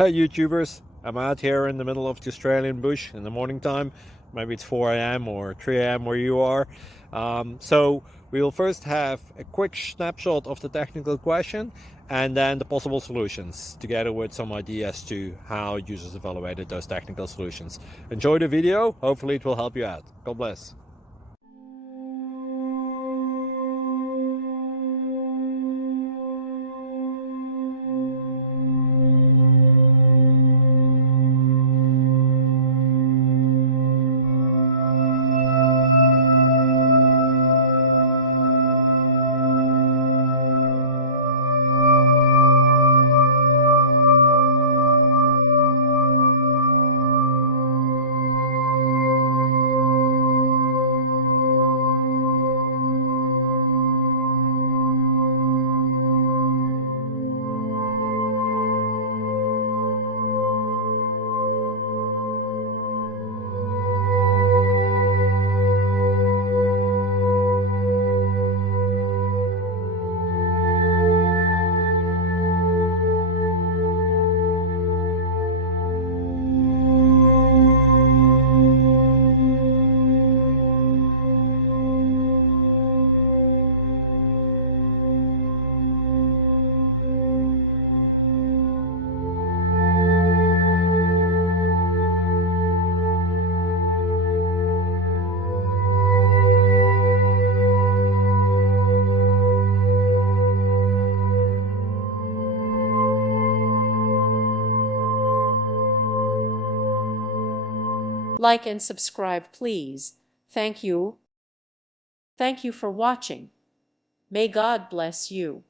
Hey YouTubers, I'm out here in the middle of the Australian bush in the morning time. Maybe it's 4 a.m. or 3 a.m. where you are. So we'll first have a quick snapshot of the technical question and then the possible solutions, together with some ideas to how users evaluated those technical solutions. Enjoy the video, hopefully it will help you out. God bless. Like and subscribe, please. Thank you. Thank you for watching. May God bless you.